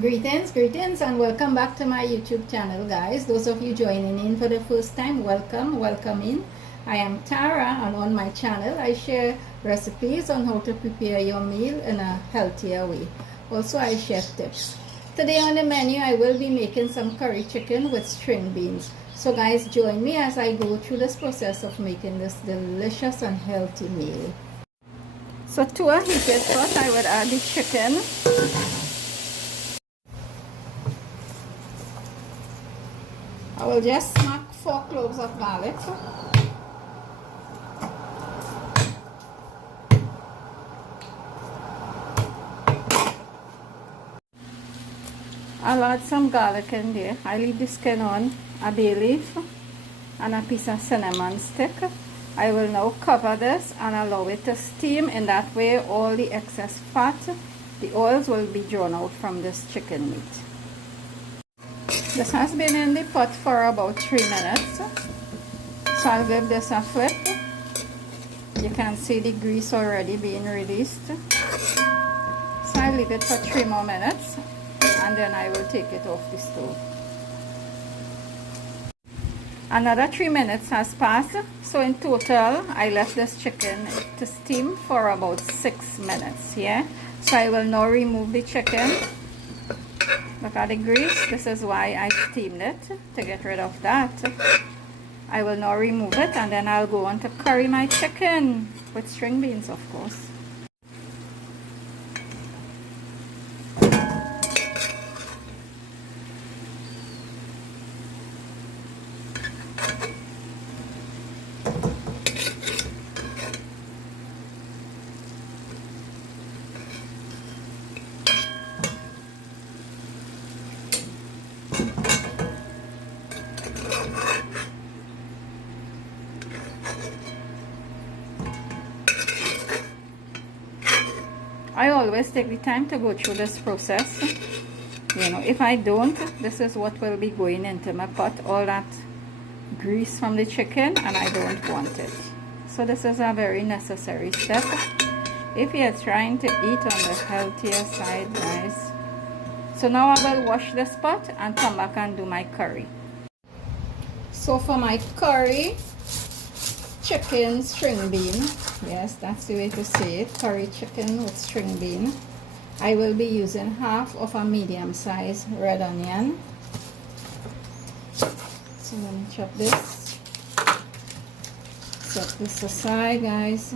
Greetings, and welcome back to my YouTube channel, guys. Those of you joining in for the first time, welcome in. I am Tara, and on my channel, I share recipes on how to prepare your meal in a healthier way. Also, I share tips. Today on the menu, I will be making some curry chicken with string beans. So, guys, join me as I go through this process of making this delicious and healthy meal. So, to a heated pot, I would add the chicken. I will just smack 4 cloves of garlic. I'll add some garlic in there. I leave the skin on, a bay leaf, and a piece of cinnamon stick. I will now cover this and allow it to steam. In that way, all the excess fat, the oils will be drawn out from this chicken meat. This has been in the pot for about 3 minutes. So I'll give this a flip. You can see the grease already being released. So I'll leave it for 3 more minutes and then I will take it off the stove. Another 3 minutes has passed. So in total, I left this chicken to steam for about 6 minutes. Yeah. So I will now remove the chicken. Look at the grease. This is why I steamed it, to get rid of that. I will now remove it and then I'll go on to curry my chicken with string beans, of course. I always take the time to go through this process. You know, if I don't, this is what will be going into my pot, all that grease from the chicken, and I don't want it. So this is a very necessary step if you're trying to eat on the healthier side, guys. So now I will wash this pot and come back and do my curry. So for my curry, chicken string bean, yes, that's the way to say it, curry chicken with string bean, I will be using half of a medium-sized red onion. So let me chop this, set this aside, guys.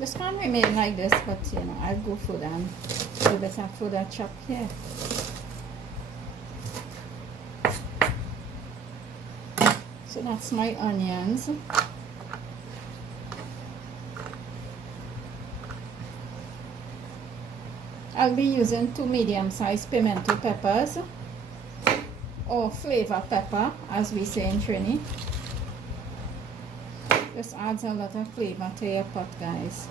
This can remain like this, but you know, I'll go further and give it a further chop here. So that's my onions. I'll be using 2 medium-sized pimento peppers, or flavor pepper, as we say in Trini. This adds a lot of flavor to your pot, guys.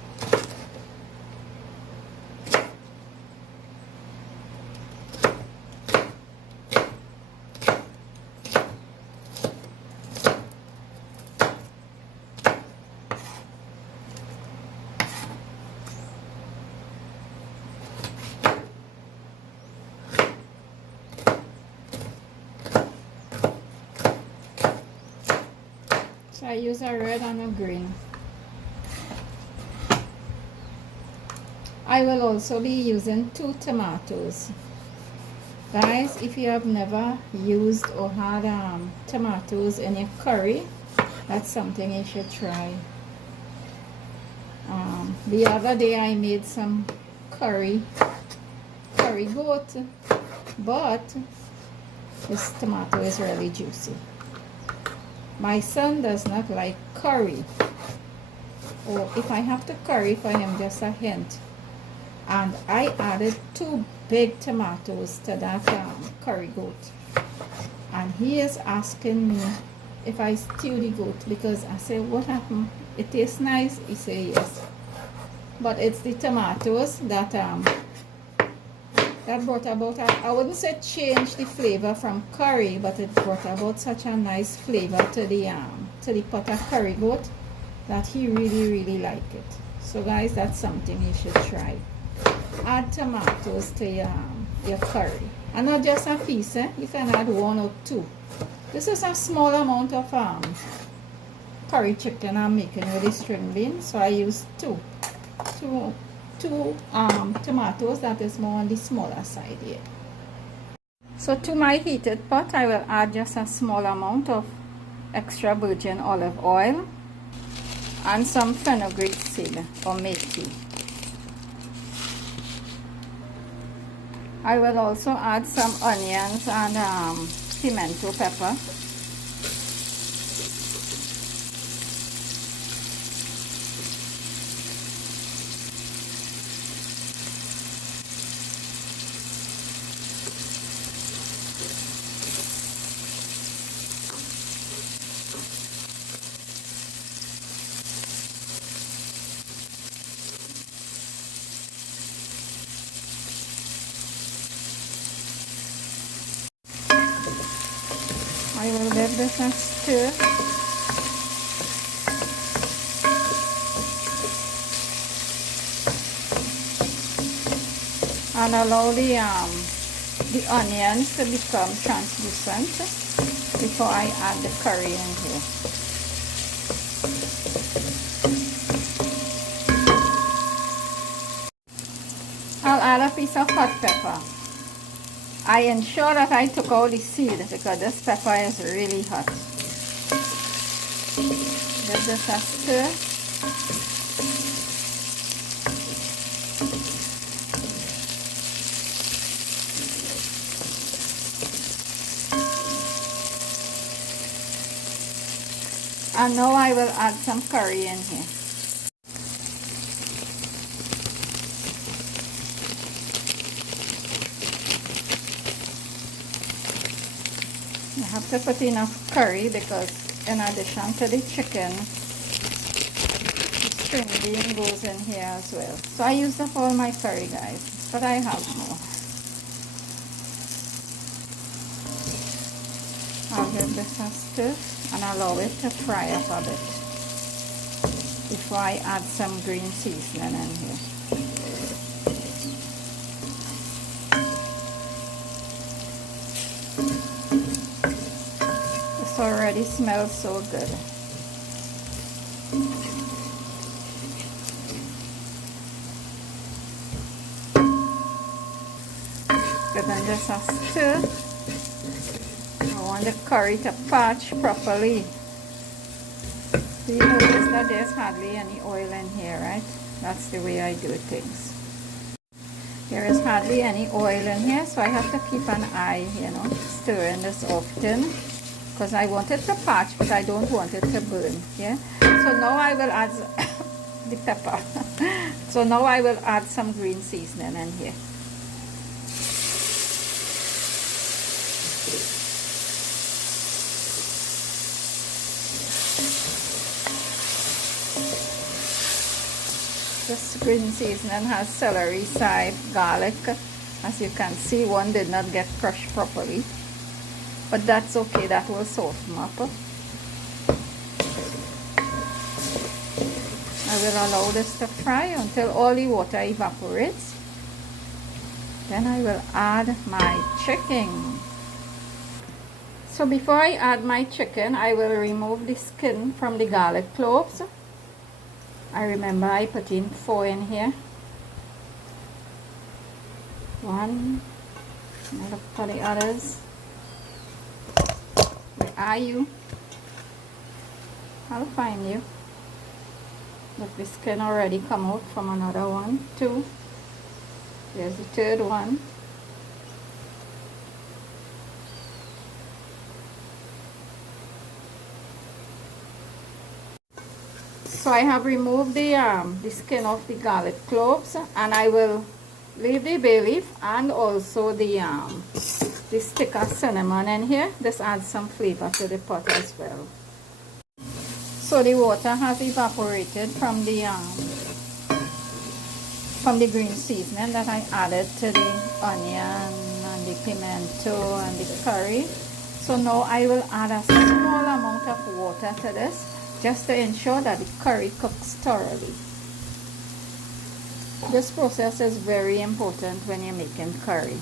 So I use a red and a green. I will also be using 2 tomatoes. Guys, if you have never used or had tomatoes in your curry, that's something you should try. The other day I made some curry goat, but this tomato is really juicy. My son does not like curry, or if I have to curry for him, just a hint. And I added 2 big tomatoes to that curry goat. And he is asking me if I stew the goat, because I say, what happened? It tastes nice? He say yes. But it's the tomatoes that that brought about, I wouldn't say change the flavor from curry, but it brought about such a nice flavor to the pot of curry goat that he really liked it. So guys, that's something you should try. Add tomatoes to your curry, and not just a piece, you can add 1 or 2. This is a small amount of curry chicken I'm making with the string beans, so I use two tomatoes. That is more on the smaller side here. So to my heated pot, I will add just a small amount of extra virgin olive oil and some fenugreek seed or methi. I will also add some onions and pimento pepper. I will give this a stir. And allow the onions to become translucent before I add the curry in here. I'll add a piece of hot pepper. I ensure that I took out the seed because this pepper is really hot. Give this a stir. And now I will add some curry in here. You have to put enough curry because in addition to the chicken, the string bean goes in here as well. So I used up all my curry, guys, but I have more. I'll give this a stir and allow it to fry up a bit before I add some green seasoning in here. This already smells so good. Giving this a stir. I want the curry to patch properly. So you notice that there's hardly any oil in here, right? That's the way I do things. There is hardly any oil in here, so I have to keep an eye, stirring this often because I want it to patch, but I don't want it to burn. Yeah. So now I will add the pepper. So now I will add some green seasoning in here. This green seasoning has celery, chive, garlic. As you can see, one did not get crushed properly, but that's okay, that will soften up. I will allow this to fry until all the water evaporates. Then I will add my chicken. So before I add my chicken, I will remove the skin from the garlic cloves. I remember I put in 4 in here. 1. Now look for the others. Where are you? I'll find you. Look, the skin already come out from another one. 2. There's the third one. So I have removed the skin of the garlic cloves, and I will leave the bay leaf and also the stick of cinnamon in here. This adds some flavor to the pot as well. So the water has evaporated from the green seasoning that I added to the onion and the pimento and the curry. So now I will add a small amount of water to this, just to ensure that the curry cooks thoroughly. This process is very important when you're making curry.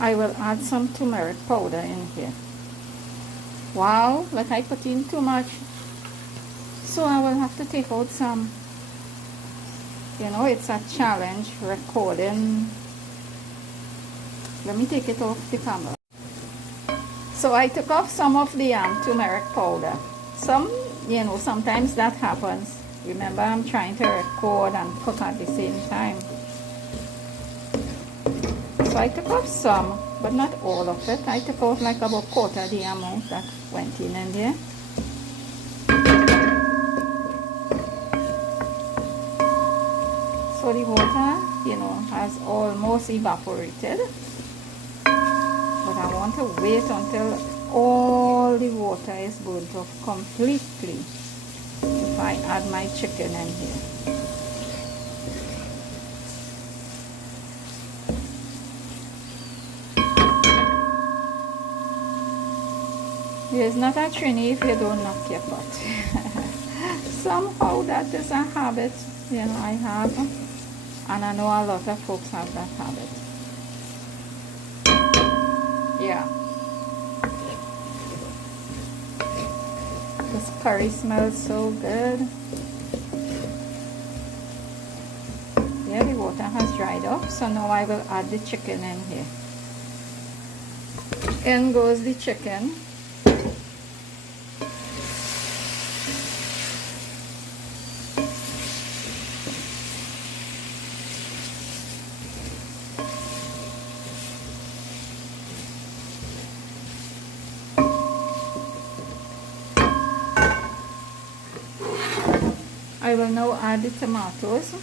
I will add some turmeric powder in here. Wow, like I put in too much. So I will have to take out some. You know, it's a challenge recording. Let me take it off the camera. So I took off some of the turmeric powder. Sometimes that happens. Remember, I'm trying to record and cook at the same time. So I took off some, but not all of it. I took out like about quarter the amount that went in there. So the water, has almost evaporated. But I want to wait until all the water is burnt off completely if I add my chicken in here. It's not a trini if you don't knock your pot. Somehow that is a habit, I have, and I know a lot of folks have that habit. Yeah. This curry smells so good. Yeah, the water has dried up, so now I will add the chicken in here. In goes the chicken. I will now add the tomatoes.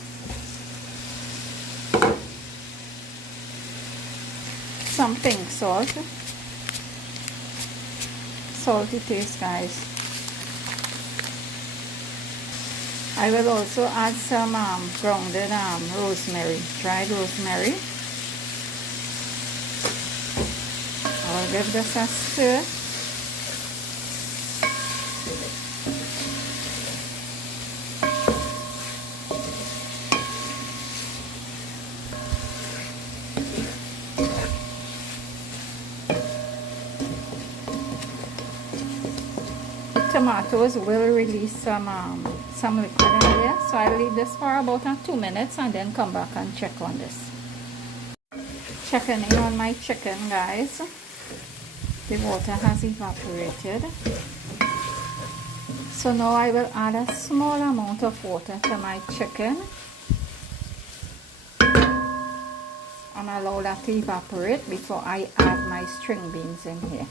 Some pink salt. Salty taste, guys. I will also add some grounded rosemary, dried rosemary. I will give this a stir. Tomatoes will release some liquid in there, so I'll leave this for about 2 minutes and then come back and check on this. Checking in on my chicken, guys. The water has evaporated, so now I will add a small amount of water to my chicken and allow that to evaporate before I add my string beans in here.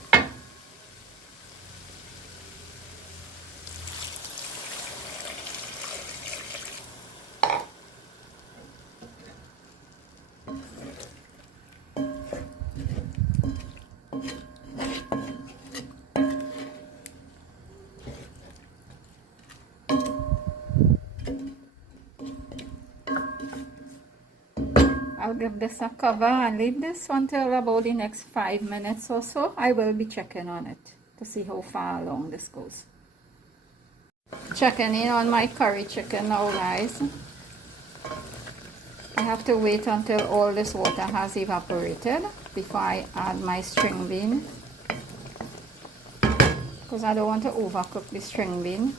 I'll give this a cover and leave this until about the next 5 minutes or so. I will be checking on it to see how far along this goes. Checking in on my curry chicken now, guys. I have to wait until all this water has evaporated before I add my string bean, because I don't want to overcook the string bean.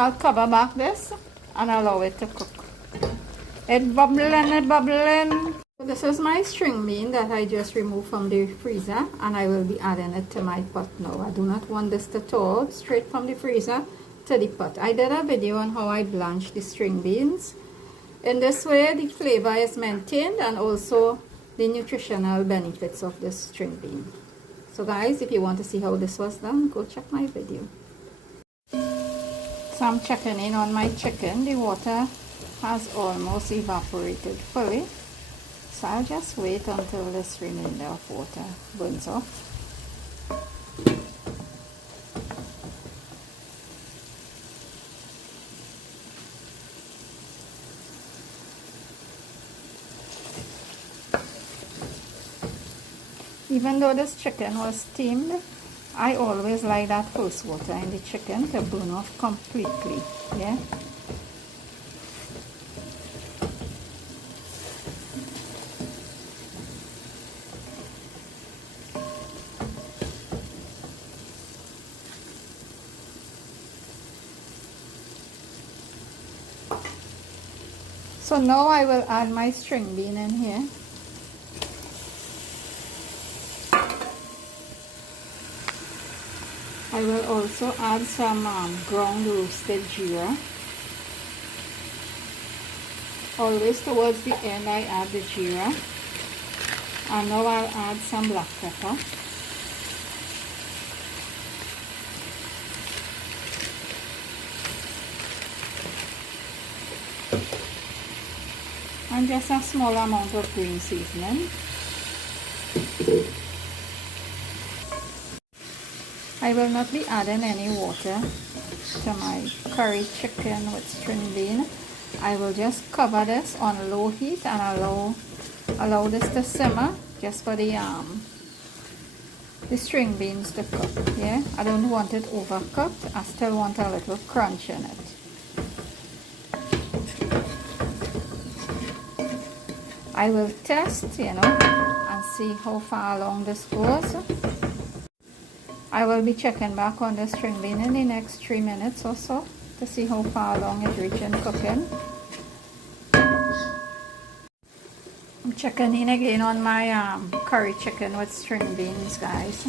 I'll cover back this and allow it to cook. It's bubbling, it's bubbling. So this is my string bean that I just removed from the freezer, and I will be adding it to my pot now. I do not want this to thaw straight from the freezer to the pot. I did a video on how I blanch the string beans. In this way, the flavor is maintained and also the nutritional benefits of this string bean. So guys, if you want to see how this was done, go check my video. So I'm checking in on my chicken. The water has almost evaporated fully, so I'll just wait until this remainder of water burns off. Even though this chicken was steamed, I always like that first water in the chicken to burn off completely, yeah. So now I will add my string bean in here. I will also add some ground roasted jeera. Always towards the end I add the jeera. And now I'll add some black pepper. And just a small amount of green seasoning. I will not be adding any water to my curry chicken with string bean. I will just cover this on low heat and allow this to simmer just for the string beans to cook. Yeah, I don't want it overcooked. I still want a little crunch in it. I will test, and see how far along this goes. I will be checking back on the string bean in the next 3 minutes or so to see how far along it reaches in cooking. I'm checking in again on my curry chicken with string beans, guys.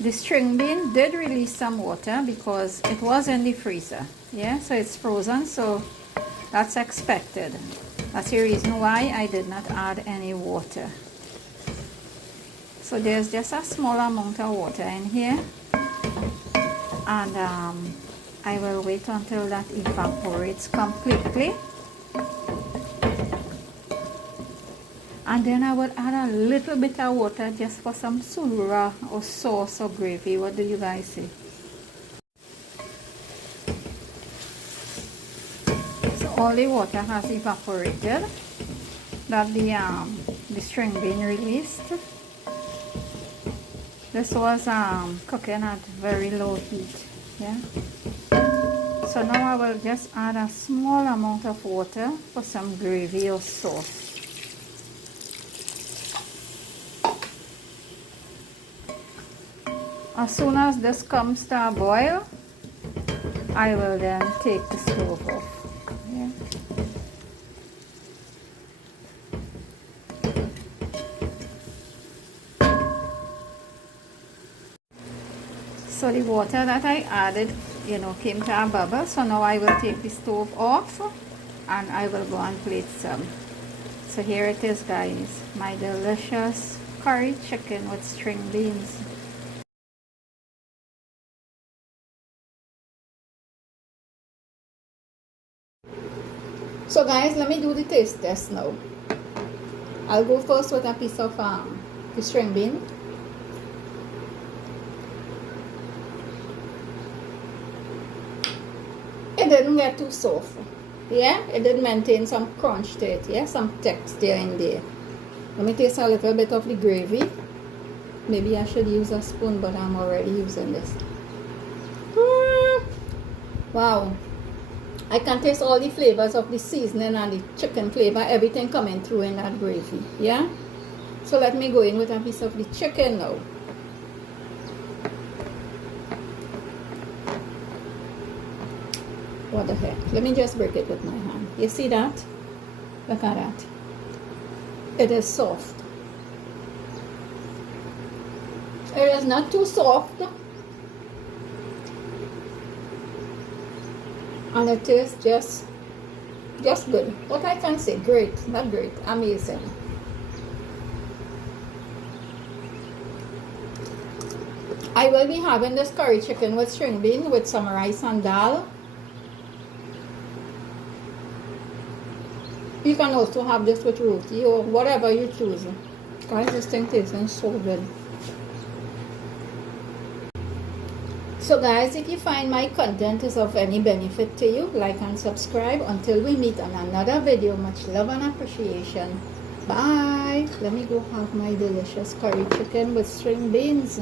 The string bean did release some water because it was in the freezer. Yeah, so it's frozen, so that's expected. That's the reason why I did not add any water. So there's just a small amount of water in here, and I will wait until that evaporates completely, and then I will add a little bit of water just for some surah or sauce or gravy. What do you guys say? So all the water has evaporated that the string bean released. This was cooking at very low heat, yeah. So now I will just add a small amount of water for some gravy or sauce. As soon as this comes to a boil, I will then take the stove off. Yeah. So the water that I added, came to a bubble. So now I will take the stove off and I will go and plate some. So here it is, guys, my delicious curry chicken with string beans. So guys, let me do the taste test now. I'll go first with a piece of the string bean. It didn't get too soft. Yeah, it did maintain some crunch to it. Yeah, some texture in there. Let me taste a little bit of the gravy. Maybe I should use a spoon, but I'm already using this. Wow, I can taste all the flavors of the seasoning and the chicken flavor, everything coming through in that gravy. Yeah, so let me go in with a piece of the chicken now. What the heck? Let me just break it with my hand. You see that? Look at that. It is soft. It is not too soft. And it is just good. What I can say, great, not great, amazing. I will be having this curry chicken with string bean with some rice and dal. You can also have this with roti or whatever you choose. Guys, this thing tastes so good. So guys, if you find my content is of any benefit to you, like and subscribe. Until we meet on another video, much love and appreciation. Bye. Let me go have my delicious curry chicken with string beans.